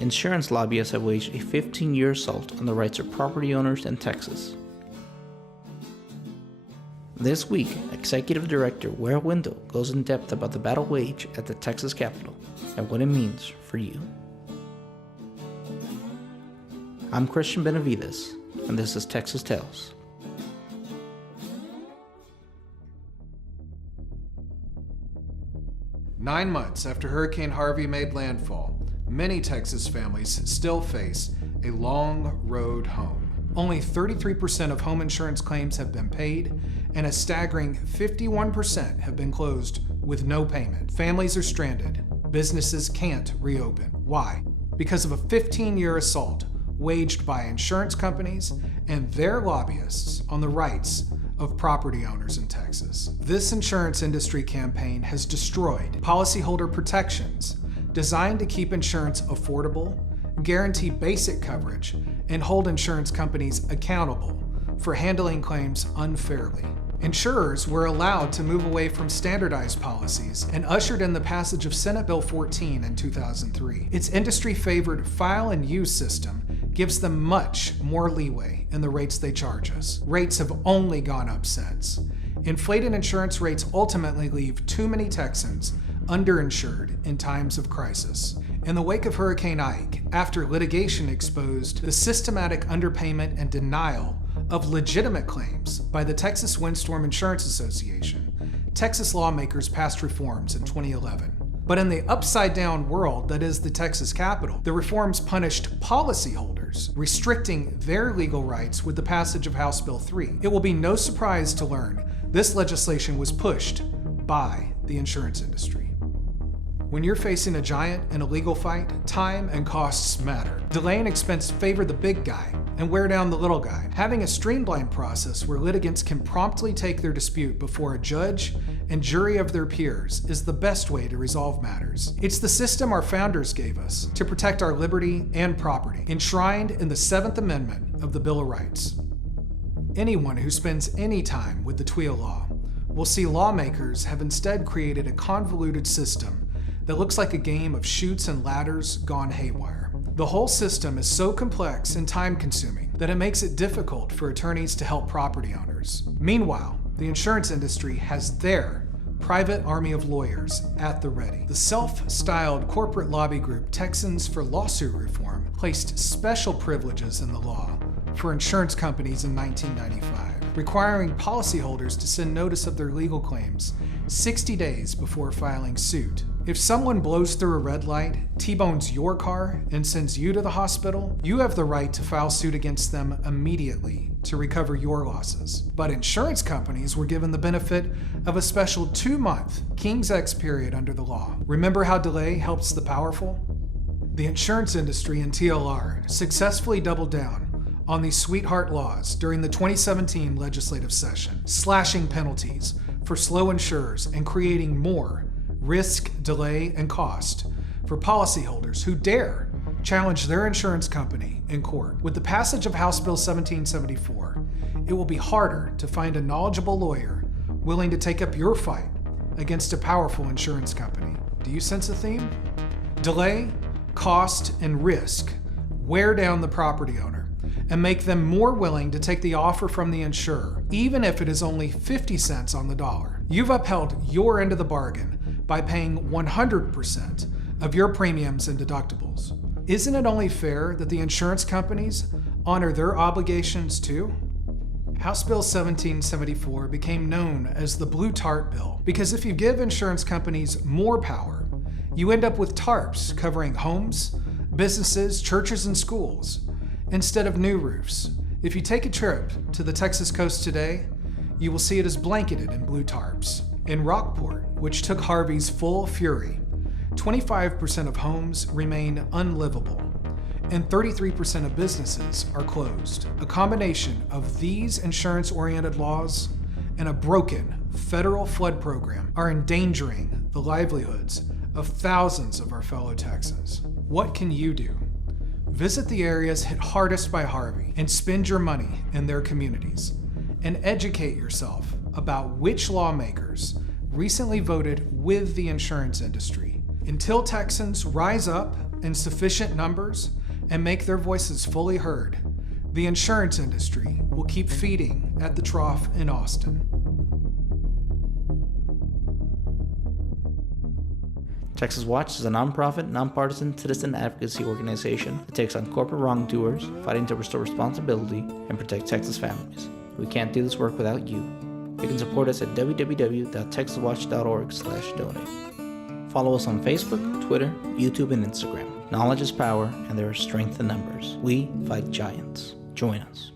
insurance lobbyists have waged a 15-year assault on the rights of property owners in Texas. This week, Executive Director Ware Wendell goes in depth about the battle waged at the Texas Capitol and what it means for you. I'm Christian Benavides, and this is Texas Tales. Nine months after Hurricane Harvey made landfall, many Texas families still face a long road home. Only 33% of home insurance claims have been paid, and a staggering 51% have been closed with no payment. Families are stranded. Businesses can't reopen. Why? Because of a 15-year assault waged by insurance companies and their lobbyists on the rights of property owners in Texas. This insurance industry campaign has destroyed policyholder protections designed to keep insurance affordable, guarantee basic coverage, and hold insurance companies accountable for handling claims unfairly. Insurers were allowed to move away from standardized policies and ushered in the passage of Senate Bill 14 in 2003. Its industry-favored file and use system gives them much more leeway in the rates they charge us. Rates have only gone up since. Inflated insurance rates ultimately leave too many Texans underinsured in times of crisis. In the wake of Hurricane Ike, after litigation exposed the systematic underpayment and denial of legitimate claims by the Texas Windstorm Insurance Association, Texas lawmakers passed reforms in 2011. But in the upside-down world that is the Texas Capitol, the reforms punished policyholders, restricting their legal rights with the passage of House Bill 3. It will be no surprise to learn this legislation was pushed by the insurance industry. When you're facing a giant in a legal fight, time and costs matter. Delay and expense favor the big guy and wear down the little guy. Having a streamlined process where litigants can promptly take their dispute before a judge and jury of their peers is the best way to resolve matters. It's the system our founders gave us to protect our liberty and property, enshrined in the 7th Amendment of the Bill of Rights. Anyone who spends any time with the TWIA law will see lawmakers have instead created a convoluted system that looks like a game of chutes and ladders gone haywire. The whole system is so complex and time-consuming that it makes it difficult for attorneys to help property owners. Meanwhile, the insurance industry has their private army of lawyers at the ready. The self-styled corporate lobby group Texans for Lawsuit Reform placed special privileges in the law for insurance companies in 1995, requiring policyholders to send notice of their legal claims 60 days before filing suit. If someone blows through a red light, T-bones your car, and sends you to the hospital, you have the right to file suit against them immediately to recover your losses. But insurance companies were given the benefit of a special 2-month King's X period under the law. Remember how delay helps the powerful? The insurance industry and TLR successfully doubled down on these sweetheart laws during the 2017 legislative session, slashing penalties for slow insurers and creating more risk, delay, and cost for policyholders who dare challenge their insurance company in court. With the passage of House Bill 1774, it will be harder to find a knowledgeable lawyer willing to take up your fight against a powerful insurance company. Do you sense a theme? Delay, cost, and risk wear down the property owner and make them more willing to take the offer from the insurer, even if it is only 50 cents on the dollar. You've upheld your end of the bargain by paying 100% of your premiums and deductibles. Isn't it only fair that the insurance companies honor their obligations too? House Bill 1774 became known as the Blue Tarp Bill because if you give insurance companies more power, you end up with tarps covering homes, businesses, churches, and schools instead of new roofs. If you take a trip to the Texas coast today, you will see it is blanketed in blue tarps. In Rockport, which took Harvey's full fury, 25% of homes remain unlivable, and 33% of businesses are closed. A combination of these insurance-oriented laws and a broken federal flood program are endangering the livelihoods of thousands of our fellow Texans. What can you do? Visit the areas hit hardest by Harvey and spend your money in their communities, and educate yourself about which lawmakers recently voted with the insurance industry. Until Texans rise up in sufficient numbers and make their voices fully heard, the insurance industry will keep feeding at the trough in Austin. Texas Watch is a nonprofit, nonpartisan citizen advocacy organization that takes on corporate wrongdoers, fighting to restore responsibility and protect Texas families. We can't do this work without you. You can support us at www.texaswatch.org/donate. Follow us on Facebook, Twitter, YouTube, and Instagram. Knowledge is power, and there is strength in numbers. We fight giants. Join us.